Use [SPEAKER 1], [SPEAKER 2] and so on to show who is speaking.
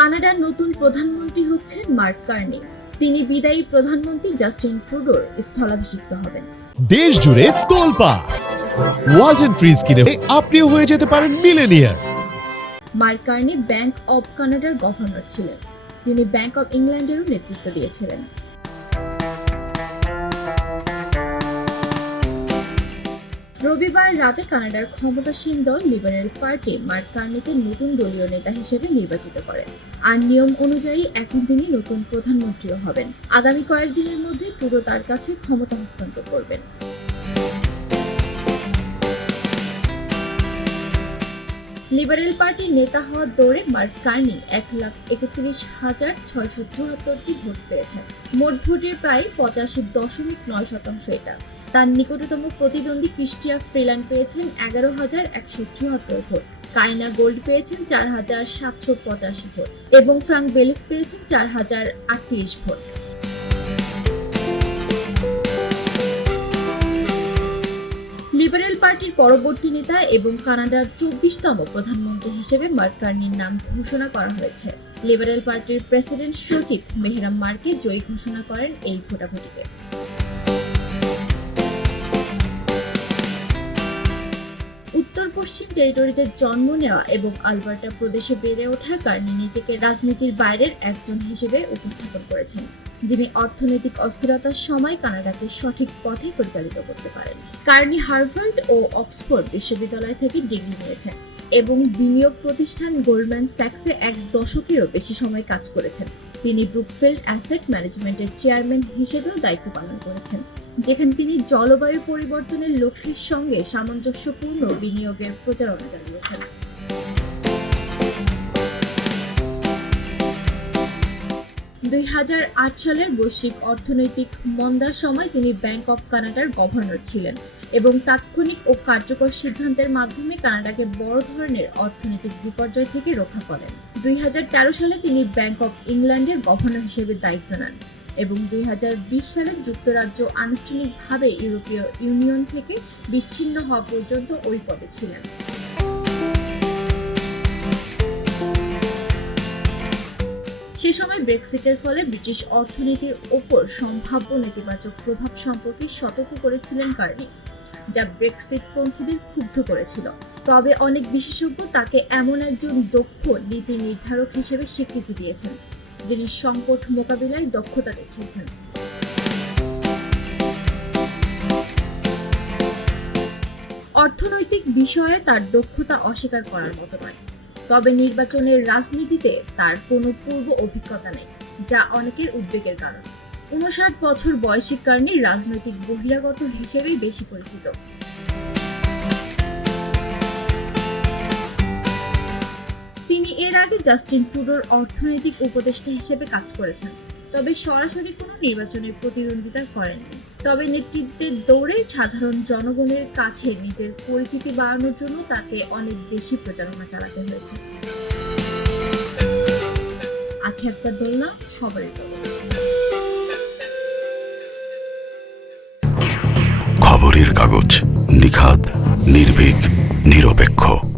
[SPEAKER 1] কানাডার নতুন প্রধানমন্ত্রী হচ্ছেন মার্ক কার্নি। তিনি বিদায়ী প্রধানমন্ত্রী জাস্টিন ট্রুডোর স্থলাভিষিক্ত হবেন।
[SPEAKER 2] দেশ জুড়ে তোলপা ওয়ালটন ফ্রিজ কিনে আপনিও হয়ে যেতে পারেন millionaire.
[SPEAKER 1] Mark Carney bank of কানাডার গভর্নর ছিলেন। তিনি ব্যাংক অব ইংল্যান্ডেরও নেতৃত্ব দিয়েছিলেন। রবিবার রাতে কানাডার ক্ষমতাসীন দল লিবারেল পার্টি মার্ক কার্নিকে নতুন দলীয় নেতা হিসেবে নির্বাচিত করে। আর নিয়ম অনুযায়ী এখন তিনি নতুন প্রধানমন্ত্রীও হবেন। আগামী কয়েকদিনের মধ্যে টুডো তার কাছে ক্ষমতা হস্তান্তর করবেন। লিবারেল পার্টির নেতা হওয়ার দৌড়ে মার্ক কার্নি এক লাখ একত্রিশ হাজার ছয়শো চুয়াত্তরটি ভোট পেয়েছেন। মোট ভোটের প্রায় পঁচাশি দশমিক নয় শতাংশ এটা। তার নিকটতম প্রতিদ্বন্দ্বী ক্রিস্টিয়া ফ্রিল্যান্ড পেয়েছেন এগারো হাজার একশো চুয়াত্তর ভোট। কাইনা গোল্ড পেয়েছেন চার হাজার সাতশো পঁচাশি ভোট এবং ফ্রাঙ্ক বেলিস পেয়েছেন চার হাজার আটত্রিশ ভোট। লিবারেল পার্টির পরবর্তী নেতা এবং কানাডার চব্বিশতম প্রধানমন্ত্রী হিসেবে মার্ক কার্নির নাম ঘোষণা করা হয়েছে। লিবারেল পার্টির প্রেসিডেন্ট সচিত মেহরাম মার্কে জয়ী ঘোষণা করেন এই ভোটাভুটিতে। পশ্চিম টেরিটরিজে জন্ম নেওয়া এবং আলবার্টা প্রদেশে বেড়ে ওঠা কার্নি নিজেকে রাজনীতির বাইরের একজন হিসেবে উপস্থাপন করেছেন, যিনি অর্থনৈতিক অস্থিরতার সময় কানাডাকে সঠিক পথে পরিচালিত করতে পারেন। কার্নি হার্ভার্ড ও অক্সফোর্ড বিশ্ববিদ্যালয় থেকে ডিগ্রি নিয়েছেন। এবং বিনিয়োগ প্রতিষ্ঠান গোল্ডম্যান স্যাক্সে এক দশকেরও বেশি সময় কাজ করেছেন। তিনি ব্রুকফিল্ড অ্যাসেট ম্যানেজমেন্টের চেয়ারম্যান হিসেবেও দায়িত্ব পালন করেছেন, যেখানে তিনি জলবায়ু পরিবর্তনের লক্ষ্যের সঙ্গে সামঞ্জস্যপূর্ণ বিনিয়োগের প্রচারণা চালিয়েছেন দুই হাজার আট সালের বৈশ্বিক অর্থনৈতিক মন্দার সময় তিনি ব্যাংক অব কানাডার গভর্নর ছিলেন এবং তাৎক্ষণিক ও কার্যকর সিদ্ধান্তের মাধ্যমে কানাডাকে বড় ধরনের অর্থনৈতিক বিপর্যয় থেকে রক্ষা করেন। দুই হাজার তেরো সালে তিনি ব্যাংক অব ইংল্যান্ডের গভর্নর হিসেবে দায়িত্ব নেন এবং দুই হাজার বিশ সালে যুক্তরাজ্য আনুষ্ঠানিকভাবে ইউরোপীয় ইউনিয়ন থেকে বিচ্ছিন্ন হওয়া পর্যন্ত ওই পদে ছিলেন। সে সময় ব্রেক্সিটের ফলে ব্রিটিশ অর্থনীতির ওপর সম্ভাব্য নেতিবাচক প্রভাব সম্পর্কে সতর্ক করেছিলেন কার্নি, যা ব্রেক্সিট পন্থীদের ক্ষুব্ধ করেছিল। তবে অনেক বিশেষজ্ঞ তাকে এমন একজন দক্ষ নীতি নির্ধারক হিসেবে স্বীকৃতি দিয়েছেন, যিনি সংকট মোকাবিলায় দক্ষতা দেখিয়েছেন। অর্থনৈতিক বিষয়ে তার দক্ষতা অস্বীকার করার মতো নয়। তবে নির্বাচনের রাজনীতিতে তার কোনো পূর্ব অভিজ্ঞতা নেই, যা অনেকের উদ্বেগের কারণ। উনষাট বছর বয়সী কার্নি রাজনৈতিক বহিরাগত হিসেবেই বেশি পরিচিত। তিনি এর আগে জাস্টিন টুডোর অর্থনৈতিক উপদেষ্টা হিসেবে কাজ করেছেন। তবে সরাসরি কোনো নির্বাচনের প্রতিদ্বন্দ্বিতা করেননি তবে নেতৃত্বের দৌড়ে সাধারণ জনগণের কাছে নিজের পরিচিতি বাড়ানোর জন্য তাকে অনেক বেশি প্রচারণা চালাতে হয়েছে। আখি
[SPEAKER 3] খবরের কাগজ নিখাত নির্ভীক, নিরপেক্ষ।